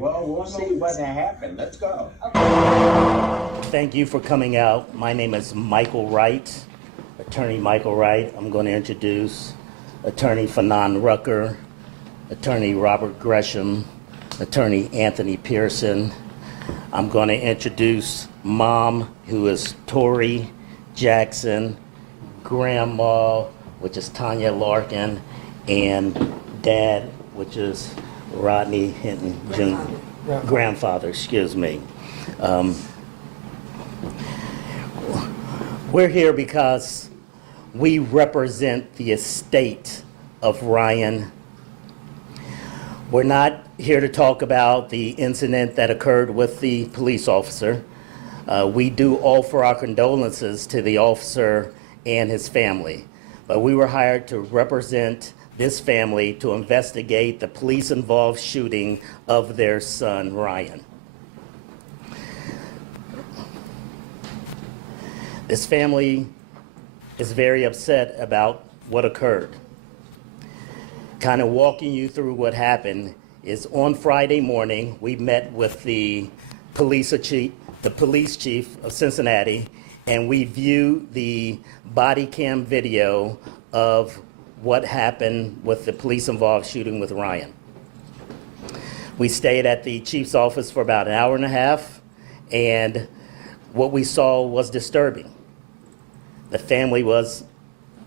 well, we'll see what happened. Let's go. Thank you for coming out. My name is Michael Wright, Attorney Michael Wright. I'm going to introduce Attorney Fanon Rucker, Attorney Robert Gresham, Attorney Anthony Pearson. I'm going to introduce Mom, who is Tori Jackson, Grandma, which is Tanya Larkin, and Dad, which is Rodney Hinton Jr. Grandfather, excuse me. We're here because we represent the estate of Ryan. We're not here to talk about the incident that occurred with the police officer. We do offer our condolences to the officer and his family, but we were hired to represent this family to investigate the police-involved shooting of their son, Ryan. This family is very upset about what occurred. Kind of walking you through what happened is on Friday morning, we met with the police chief of Cincinnati, and we viewed the body cam video of what happened with the police-involved shooting with Ryan. We stayed at the chief's office for about an hour and a half, and what we saw was disturbing. The family was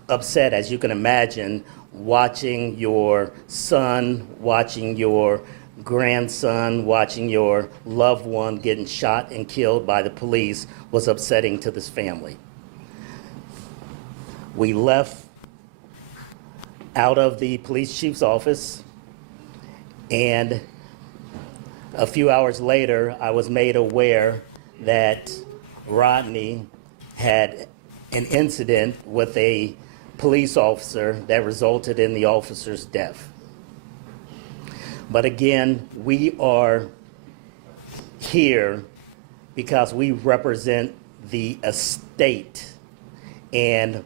upset, as you can imagine, watching your son, watching your grandson, watching your loved one getting shot and killed by the police was upsetting to this family. We left out of the police chief's office, and a few hours later, I was made aware that Rodney had an incident with a police officer that resulted in the officer's death. But again, we are here because we represent the estate and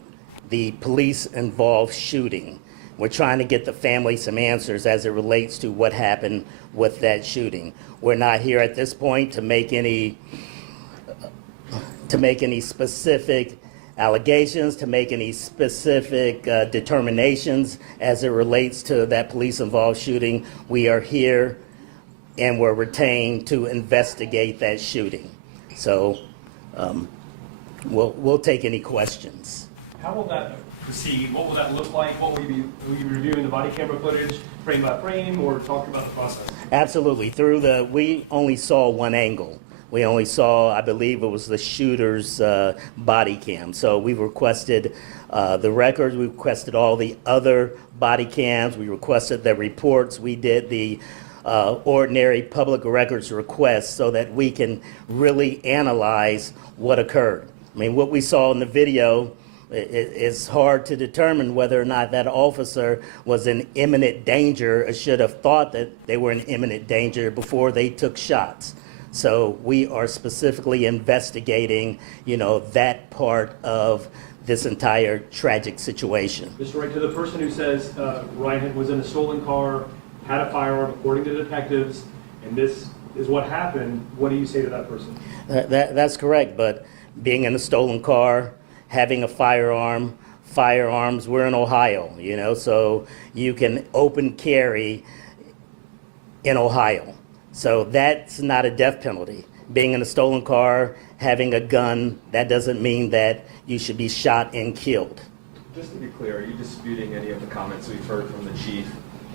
the police-involved shooting. We're trying to get the family some answers as it relates to what happened with that shooting. We're not here at this point to make any specific allegations, to make any specific determinations as it relates to that police-involved shooting. We are here and we're retained to investigate that shooting. So we'll take any questions. How will that proceed? What will that look like? Will you be reviewing the body camera footage frame by frame, or talking about the process? Absolutely. We only saw one angle. We only saw, I believe it was the shooter's body cam. So we requested the records, we requested all the other body cams, we requested the reports, we did the ordinary public records request so that we can really analyze what occurred. I mean, what we saw in the video, it's hard to determine whether or not that officer was in imminent danger or should have thought that they were in imminent danger before they took shots. So we are specifically investigating, that part of this entire tragic situation. Mr. Wright, to the person who says Ryan was in a stolen car, had a firearm, according to detectives, and this is what happened, what do you say to that person? That's correct, but being in a stolen car, having a firearms, we're in Ohio, so you can open carry in Ohio. So that's not a death penalty. Being in a stolen car, having a gun, that doesn't mean that you should be shot and killed. Just to be clear, are you disputing any of the comments we've heard from the chief,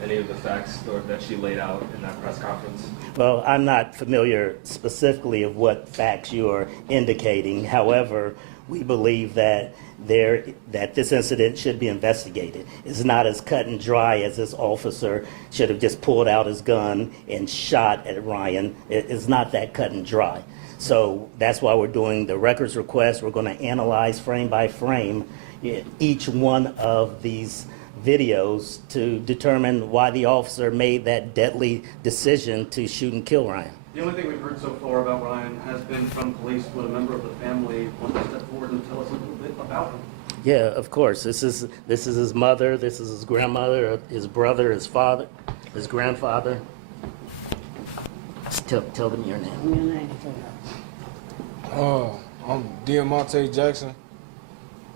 any of the facts that she laid out in that press conference? Well, I'm not familiar specifically of what facts you are indicating. However, we believe that this incident should be investigated. It's not as cut and dry as this officer should have just pulled out his gun and shot at Ryan. It's not that cut and dry. So that's why we're doing the records request. We're going to analyze frame by frame each one of these videos to determine why the officer made that deadly decision to shoot and kill Ryan. The only thing we've heard so far about Ryan has been from police when a member of the family wants to step forward and tell us a little bit about him. Yeah, of course. This is his mother, this is his grandmother, his brother, his father, his grandfather. Tell them your name. I'm Diamante Jackson.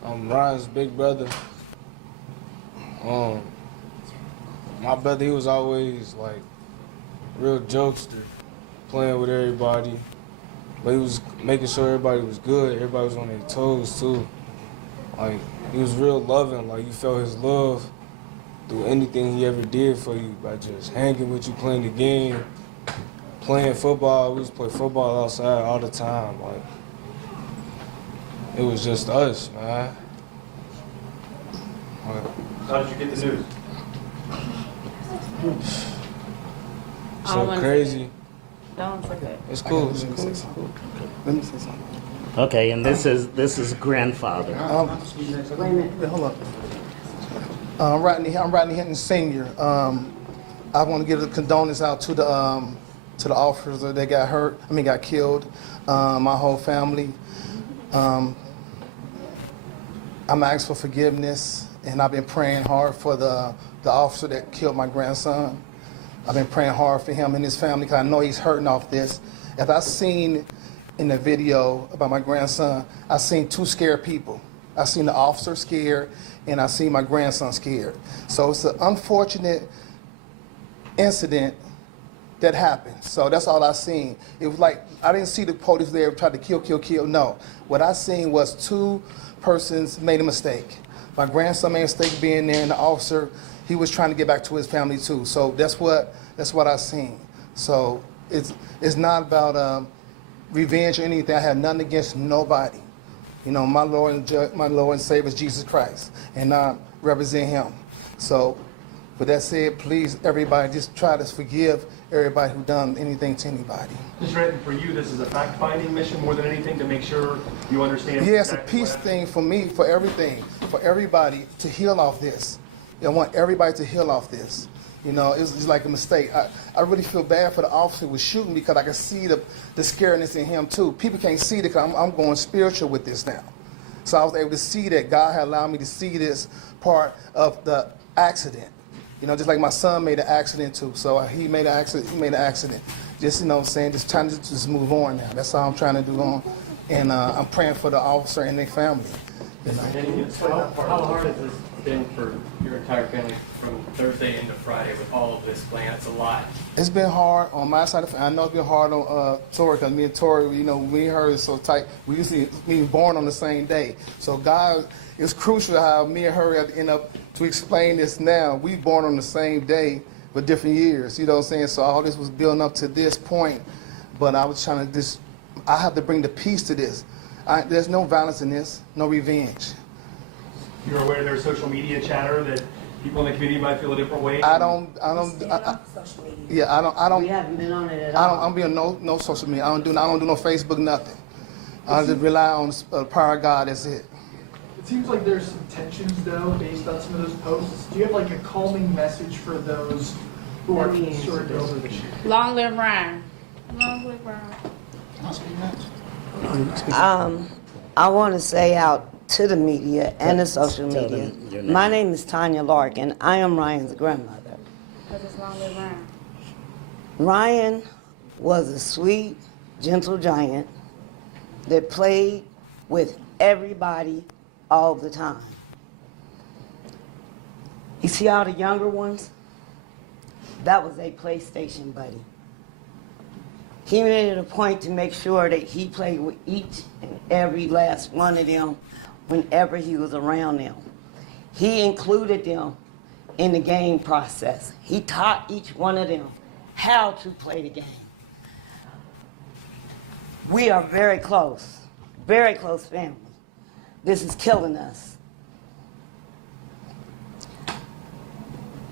I'm Ryan's big brother. My brother, he was always like real jokester, playing with everybody. But he was making sure everybody was good. Everybody was on their toes too. Like, he was real loving. Like, you felt his love through anything he ever did for you by just hanging with you, playing the game, playing football. We used to play football outside all the time. Like, it was just us, man. Like, How did you get the news? so crazy. Don't say that. It's cool. It's cool. Let me say something. Okay, and this is grandfather. Wait a minute. Wait, hold on. I'm Rodney Hinton Sr. I want to give a condolence out to the officers that got killed, my whole family. I'm asking for forgiveness, and I've been praying hard for the officer that killed my grandson. I've been praying hard for him and his family because I know he's hurting off this. As I seen in the video about my grandson, I seen two scared people. I seen the officer scared, and I seen my grandson scared. So it's an unfortunate incident that happened. So that's all I seen. It was like, I didn't see the police there try to kill. No. What I seen was two persons made a mistake. My grandson made a mistake being there, and the officer, he was trying to get back to his family too. So that's what I seen. So it's not about revenge or anything. I have nothing against nobody. You know, my Lord and Savior is Jesus Christ, and I represent Him. So, with that said, please, everybody, just try to forgive everybody who done anything to anybody. Mr. Hinton, for you, this is a fact-finding mission more than anything to make sure you understand. Yeah, it's a exactly peace what happened. thing for me, for everything, for everybody to heal off this. I want everybody to heal off this. You know, it's just like a mistake. I really feel bad for the officer who was shooting because I can see the scaredness in him too. People can't see it because I'm going spiritual with this now. So I was able to see that God had allowed me to see this part of the accident. You know, just like my son made an accident too. So he made an accident. Just, you know what I'm saying, just trying to just move on now. That's all I'm trying to do on. And I'm praying for the officer and their family. You know? How hard has this been for your entire family from Thursday into Friday with all of this playing? It's a lot. It's been hard on my side of the family. I know it's been hard on Tori, because me and Tori, you know, me and her is so tight. We usually being born on the same day. So God, it's crucial how me and her have to end up to explain this now. We born on the same day but different years, you know what I'm saying? So all this was building up to this point, but I was trying to I have to bring the peace to this. There's no violence in this, no revenge. You're aware there's social media chatter that people in the community might feel a different way? We haven't been on it at all. I'm being no social media. I don't do no Facebook, nothing. I just rely on the power of God. That's it. It seems like there's some tensions, though, based on some of those posts. Do you have like a calming message for those who are concerned over the shooting? Long live Ryan. Long live Ryan. I want to say out to the media and the social Tell media, them your name. my name is Tanya Larkin. I am Ryan's grandmother. Because it's long live Ryan. Ryan was a sweet, gentle giant that played with everybody all the time. You see all the younger ones? That was a PlayStation buddy. He made it a point to make sure that he played with each and every last one of them whenever he was around them. He included them in the game process. He taught each one of them how to play the game. We are very close family. This is killing us.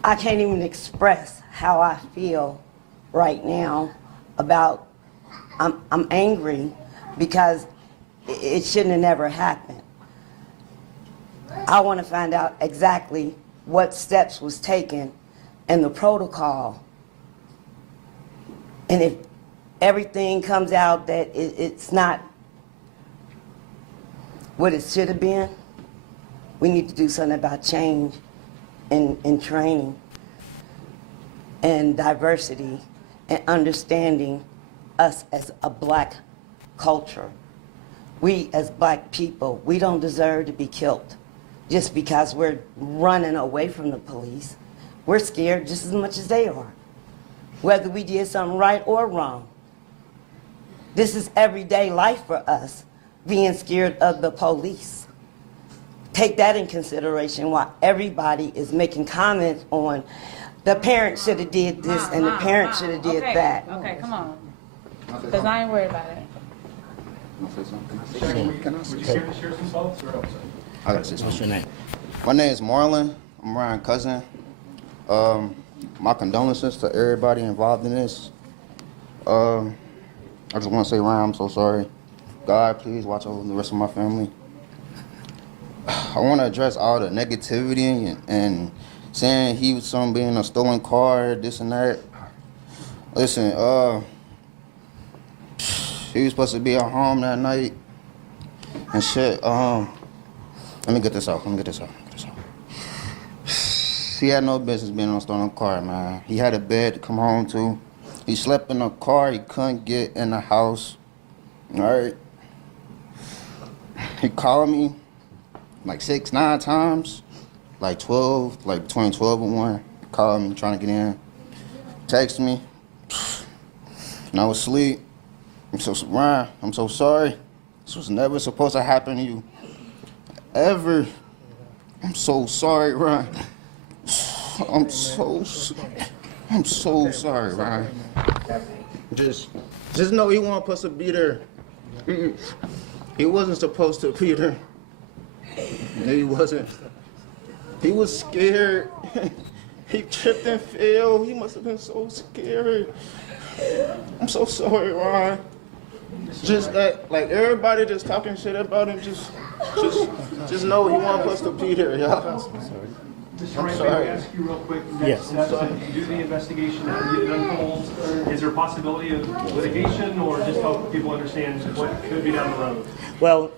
I can't even express how I feel right now about, I'm angry because it shouldn't have never happened. I want to find out exactly what steps was taken and the protocol. And if everything comes out that it's not what it should have been, we need to do something about change and training and diversity and understanding us as a black culture. We as black people, we don't deserve to be killed just because we're running away from the police. We're scared just as much as they are, whether we did something right or wrong. This is everyday life for us, being scared of the police. Take that in consideration while everybody is making comments on the parent should have did this and the parent should have did that. Okay, come on. Because I ain't worried about it. Would you care to share some thoughts or else? I gotta say What's your name? My name is Marlon. I'm Ryan's cousin. My condolences to everybody involved in this. I just want to say, Ryan, I'm so sorry. God, please watch over the rest of my family. I want to address all the negativity and saying he was being a stolen car, this and that. Listen, he was supposed to be at home that night and shit. Let me get this out. He had no business being on a stolen car, man. He had a bed to come home to. He slept in the car. He couldn't get in the house. All right. He called me like 6, 9 times, like 12, like between 12 and 1. He called me trying to get in. Text me. And I was asleep. Ryan, I'm so sorry. This was never supposed to happen to you. Ever. I'm so sorry, Ryan. I'm so sorry, Ryan. Just know he wasn't supposed to be there. He wasn't supposed to be there. No, he wasn't. He was scared. He tripped and fell. He must have been so scared. I'm so sorry, Ryan. Just that, like, everybody just talking shit about him. Just know he wasn't supposed to be there, y'all. Mr. Wright, may I ask you real quick, next steps, if you do the investigation and it unfolds, is there a possibility of litigation or just help people understand what could be down the road? Well,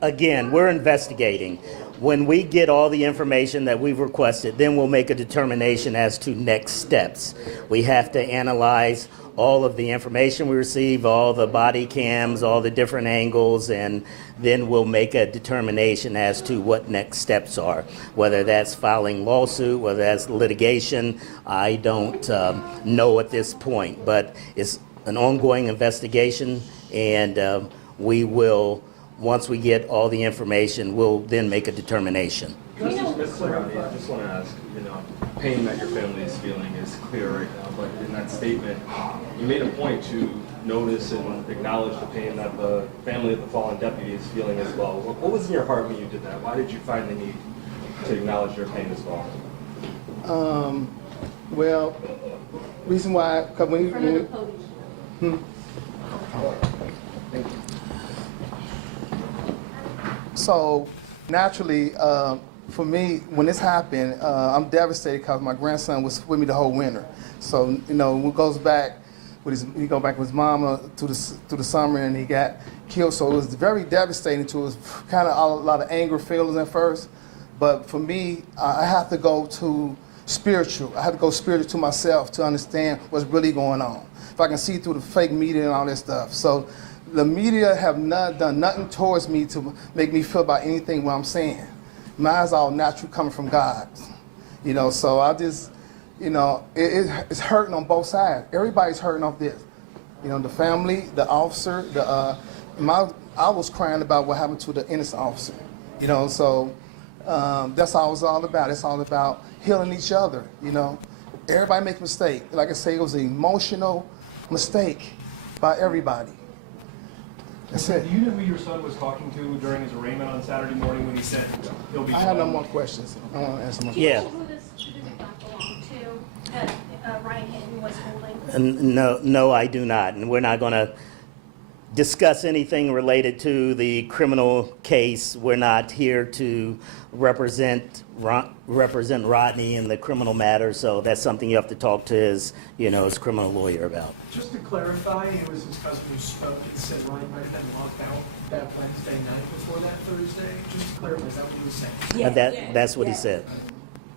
again, we're investigating. When we get all the information that we've requested, then we'll make a determination as to next steps. We have to analyze all of the information we receive, all the body cams, all the different angles, and then we'll make a determination as to what next steps are. Whether that's filing lawsuit, whether that's litigation, I don't know at this point, but it's an ongoing investigation, and we will, once we get all the information, we'll then make a determination. I just want to ask, pain that your family is feeling is clear right now, but in that statement, you made a point to notice and acknowledge the pain that the family of the fallen deputy is feeling as well. What was in your heart when you did that? Why did you find the need to acknowledge your pain as well? Well, reason why, because So naturally, for me, when this happened, I'm devastated because my grandson was with me the whole winter. So when goes back with his mama through the summer, and he got killed. So it was very devastating to us. Kind of a lot of anger feelings at first, but for me, I have to go to spiritual. I have to go spiritual to myself to understand what's really going on. If I can see through the fake media and all that stuff. So the media have not done nothing towards me to make me feel about anything what I'm saying. Mine's all natural coming from God. So I just, it's hurting on both sides. Everybody's hurting off this. The family, the officer, I was crying about what happened to the innocent officer. So that's all it's all about. It's all about healing each other, Everybody makes mistakes. Like I say, it was an emotional mistake by everybody. That's it. Do you know who your son was talking to during his arraignment on Saturday morning when he said he'll be I have no more questions. I want to answer more questions. Yeah. Who this student belonged to that Ryan Hinton was holding? No, I do not. And we're not going to discuss anything related to the criminal case. We're not here to represent Rodney in the criminal matter, so that's something you have to talk to his criminal lawyer about. Just to clarify, it was his cousin who spoke and said Ryan might have been locked out that Wednesday night before that Thursday. Just to clarify, is that what he was saying? That's what he said.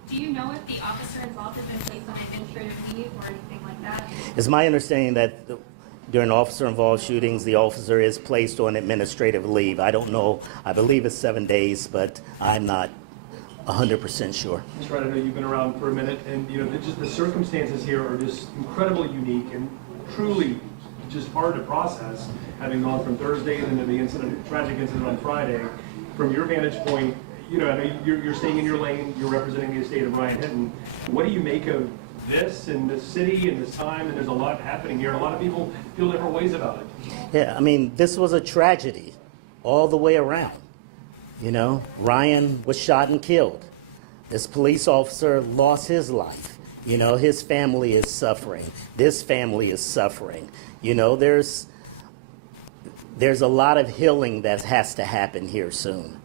Do you know if the officer involved has been placed on administrative leave or anything like that? It's my understanding that during officer-involved shootings, the officer is placed on administrative leave. I don't know, I believe it's 7 days, but I'm not 100% sure. Mr. Wright, I know you've been around for a minute, and just the circumstances here are just incredibly unique and truly just hard to process, having gone from Thursday into the incident, tragic incident on Friday. From your vantage point, I know you're staying in your lane, you're representing the estate of Ryan Hinton. What do you make of this and this city and this time? And there's a lot happening here, and a lot of people feel different ways about it. Yeah, I mean, this was a tragedy all the way around. Ryan was shot and killed. This police officer lost his life. His family is suffering. This family is suffering. There's a lot of healing that has to happen here soon.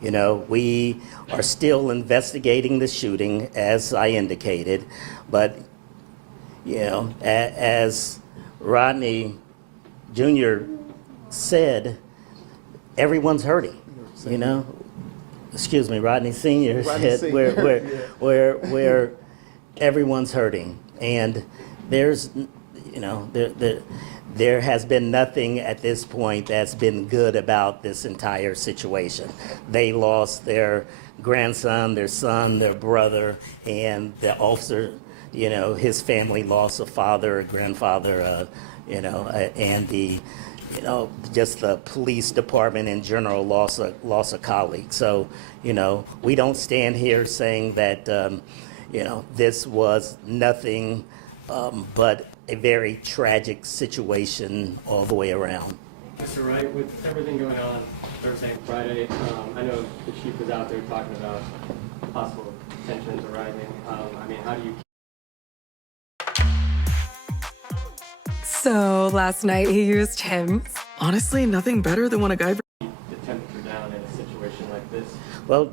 We are still investigating the shooting, as I indicated, but, as Rodney Jr. said, everyone's hurting. Excuse me, Rodney Sr. said where everyone's hurting, and there's, there has been nothing at this point that's been good about this entire situation. They lost their grandson, their son, their brother, and the officer, his family lost a father, a grandfather, and the just the police department in general lost a colleague. So, we don't stand here saying that, this was nothing but a very tragic situation all the way around. Mr. Wright, with everything going on Thursday and Friday, I know the chief was out there talking about possible tensions arising. How do you... So last night he used him. Honestly, nothing better than when a guy... the temperature down in a situation like this? Well,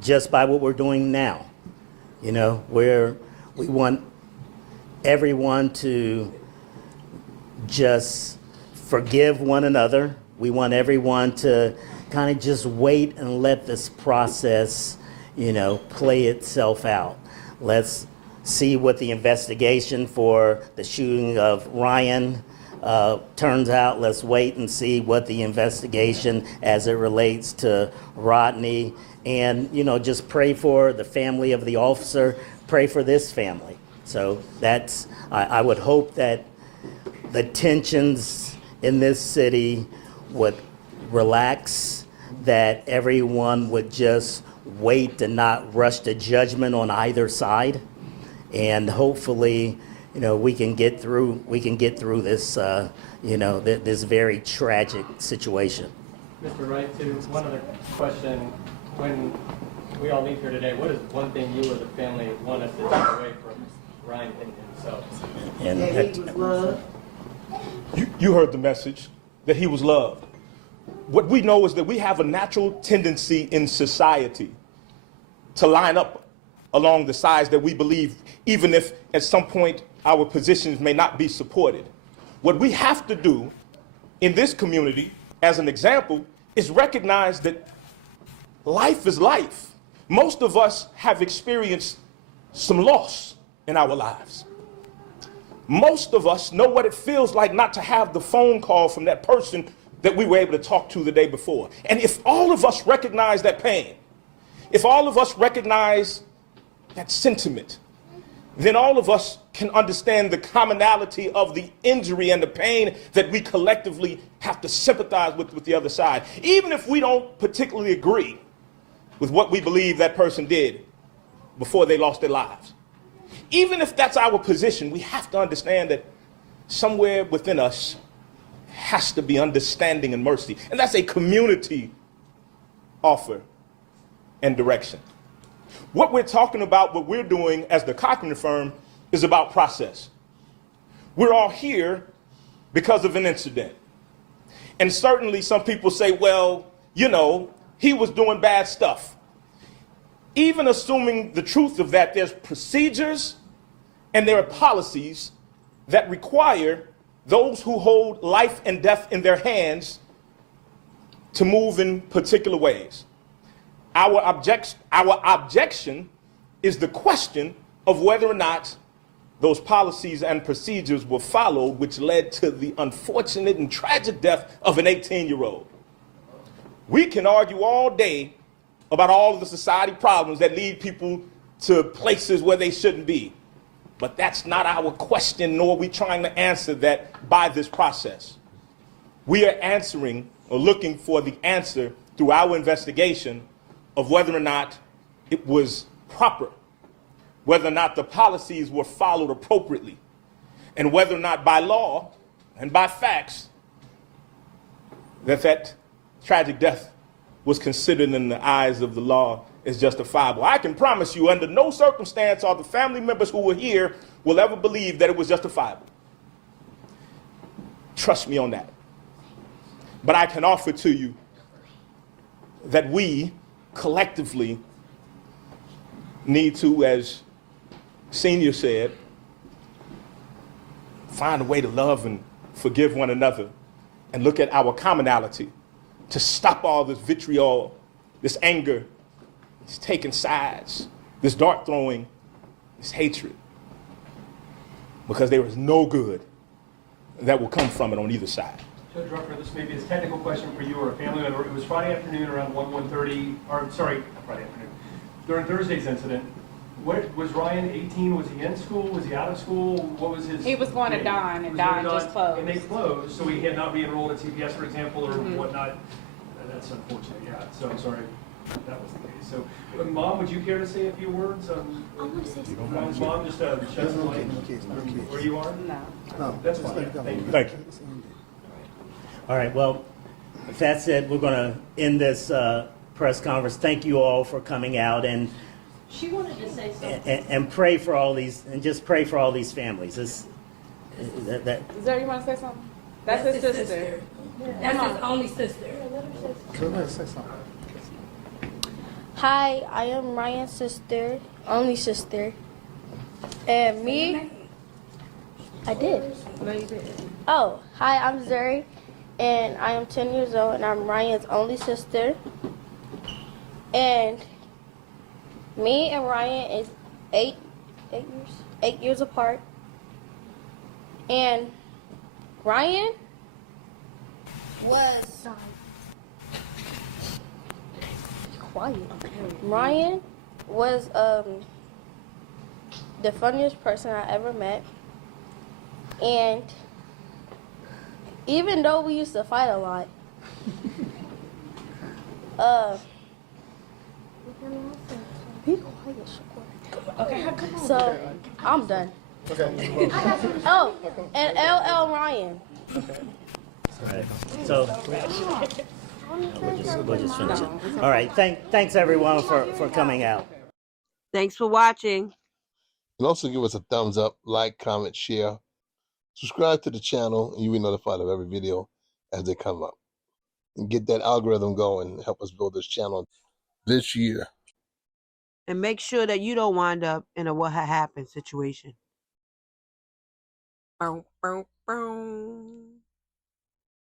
just by what we're doing now, where we want everyone to just forgive one another. We want everyone to kind of just wait and let this process, play itself out. Let's see what the investigation for the shooting of Ryan turns out. Let's wait and see what the investigation as it relates to Rodney, and just pray for the family of the officer, pray for this family. So I would hope that the tensions in this city would relax, that everyone would just wait and not rush to judgment on either side, and hopefully, we can get through this, this very tragic situation. Mr. Wright, too, one other question. When we all leave here today, what is one thing you or the family want us to take away from Ryan and himself? And That he was loved. You heard the message, that he was loved. What we know is that we have a natural tendency in society to line up along the sides that we believe, even if at some point our positions may not be supported. What we have to do in this community, as an example, is recognize that life is life. Most of us have experienced some loss in our lives. Most of us know what it feels like not to have the phone call from that person that we were able to talk to the day before. And if all of us recognize that pain, if all of us recognize that sentiment, then all of us can understand the commonality of the injury and the pain that we collectively have to sympathize with the other side. Even if we don't particularly agree with what we believe that person did before they lost their lives. Even if that's our position, we have to understand that somewhere within us has to be understanding and mercy. And that's a community offer and direction. What we're talking about, what we're doing as the Cochran firm, is about process. We're all here because of an incident. And certainly some people say, well, he was doing bad stuff. Even assuming the truth of that, there's procedures and there are policies that require those who hold life and death in their hands to move in particular ways. Our objection is the question of whether or not those policies and procedures were followed, which led to the unfortunate and tragic death of an 18-year-old. We can argue all day about all of the society problems that lead people to places where they shouldn't be. But that's not our question, nor are we trying to answer that by this process. We are answering or looking for the answer through our investigation of whether or not it was proper, whether or not the policies were followed appropriately, and whether or not by law and by facts that tragic death was considered in the eyes of the law as justifiable. I can promise you, under no circumstance are the family members who were here will ever believe that it was justifiable. Trust me on that. But I can offer to you that we collectively need to, as Senior said, find a way to love and forgive one another and look at our commonality to stop all this vitriol, this anger, this taking sides, this dart throwing, this hatred. Because there is no good that will come from it on either side. Judge Rucker, this may be a technical question for you or a family member. It was Friday afternoon around 1:30, or sorry, not Friday afternoon, during Thursday's incident. What, was Ryan 18? Was he in school? Was he out of school? What was his? He was going to Don, and Don just closed. And they closed, so he had not re-enrolled at CPS, for example, or whatnot. That's unfortunate, yeah. So I'm sorry that was the case. So, Mom, would you care to say a few words? Mom, just shed some light where you are? No. That's fine. Thank you. Thank you. All right, well, if that's it, we're going to end this press conference. Thank you all for coming out, and She wanted to say something. and pray for all these, and just pray for all these families. That Zara, you want to say something? That's his sister. That's his only sister. Go ahead, say something. Hi, I am Ryan's sister, only sister. And me, I did. No, you didn't. Oh, hi, I'm Zuri, and I am 10 years old, and I'm Ryan's only sister. And me and Ryan is 8 years apart. And Ryan was quiet. Ryan was the funniest person I ever met. And even though we used to fight a lot, be quiet, Shakur. Okay, come on. So I'm done. Okay. Oh, and LL Ryan. right. So we'll just finish it. All right. Thanks everyone for coming out. Thanks for watching. And also give us a thumbs up, like, comment, share. Subscribe to the channel, and you'll be notified of every video as they come up. And get that algorithm going and help us build this channel this year. And make sure that you don't wind up in a what had happened situation. Boom, boom, boom.